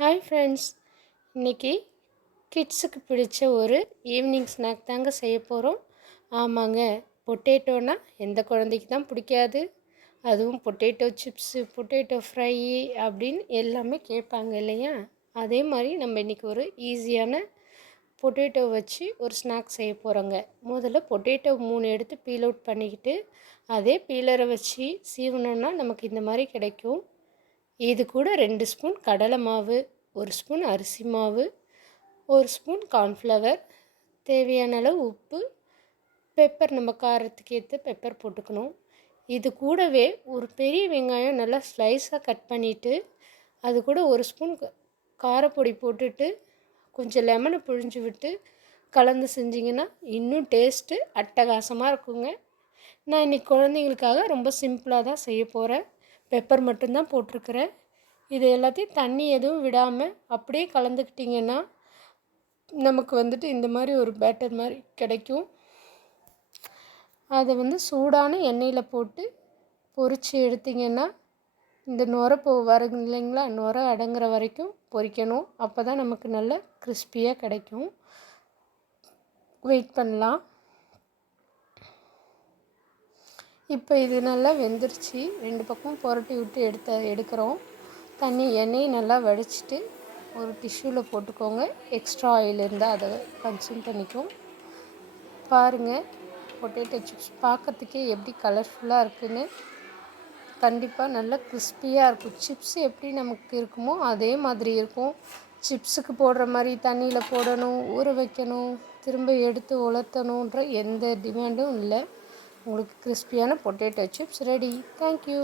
Hi friends இன்றைக்கி கிட்ஸுக்கு பிடிச்ச ஒரு ஈவினிங் ஸ்நாக் தாங்க செய்ய போகிறோம் ஆமாங்க பொட்டேட்டோனா எந்த குழந்தைக்கு தான் பிடிக்காது? அதுவும் பொட்டேட்டோ சிப்ஸு பொட்டேட்டோ ஃப்ரை அப்படின்னு எல்லாமே கேட்பாங்க இல்லையா? அதே மாதிரி நம்ம இன்றைக்கி ஒரு ஈஸியான பொட்டேட்டோ வச்சு ஒரு ஸ்நாக் செய்ய போகிறோங்க முதல்ல பொட்டேட்டோ மூணு எடுத்து பீல் அவுட் பண்ணிக்கிட்டு அதே பீலரை வச்சு சீவனோன்னா நமக்கு இந்த மாதிரி கிடைக்கும். இது கூட ரெண்டு ஸ்பூன் கடலை மாவு ஒரு ஸ்பூன் அரிசி மாவு ஒரு ஸ்பூன் கார்ன்ஃப்ளவர் தேவையான அளவு உப்பு பெப்பர் நம்ம காரத்துக்கு ஏற்ற பெப்பர் போட்டுக்கணும். இது கூடவே ஒரு பெரிய வெங்காயம் நல்லா ஸ்லைஸாக கட் பண்ணிவிட்டு அது கூட ஒரு ஸ்பூன் காரப்பொடி போட்டுட்டு கொஞ்சம் லெமனை புழிஞ்சு விட்டு கலந்து செஞ்சிங்கன்னா இன்னும் டேஸ்ட்டு அட்டகாசமாக இருக்குங்க. நான் இன்றைக்கி குழந்தைங்களுக்காக ரொம்ப சிம்பிளாக தான் செய்ய போகிறேன் பெப்பர் மட்டும்தான் போட்டிருக்கிறேன். இது எல்லாத்தையும் தண்ணி எதுவும் விடாமல் அப்படியே கலந்துக்கிட்டிங்கன்னா நமக்கு வந்துட்டு இந்த மாதிரி ஒரு பேட்டர் மாதிரி கிடைக்கும். அதை வந்து சூடான எண்ணெயில் போட்டு பொறிச்சு எடுத்திங்கன்னா இந்த நுர போ வருது இல்லைங்களா? நுர அடங்குற வரைக்கும் பொரிக்கணும் அப்போ தான் நமக்கு நல்ல கிறிஸ்பியாக கிடைக்கும். வெயிட் பண்ணலாம். இப்போ இது நல்லா வெந்துருச்சு. ரெண்டு பக்கம் புரட்டி விட்டு எடுத்த எடுக்கிறோம். தண்ணி எண்ணெயை நல்லா வடிச்சிட்டு ஒரு டிஷ்யூவில் போட்டுக்கோங்க. எக்ஸ்ட்ரா ஆயில் இருந்தால் அதை கன்சியூம் பண்ணிக்கும். பாருங்கள் பொட்டேட்டோ சிப்ஸ் பார்க்குறதுக்கே எப்படி கலர்ஃபுல்லாக இருக்குதுன்னு கண்டிப்பாக நல்லா கிறிஸ்பியாக இருக்கும். சிப்ஸ் எப்படி நமக்கு இருக்குமோ அதே மாதிரி இருக்கும். சிப்ஸுக்கு போடுற மாதிரி தண்ணியில் போடணும் ஊற வைக்கணும் திரும்ப எடுத்து உலர்த்தணுன்ற எந்த டிமாண்டும் இல்லை. உங்களுக்கு கிறிஸ்பியான பொட்டேட்டோ சிப்ஸ் ரெடி தேங்க்யூ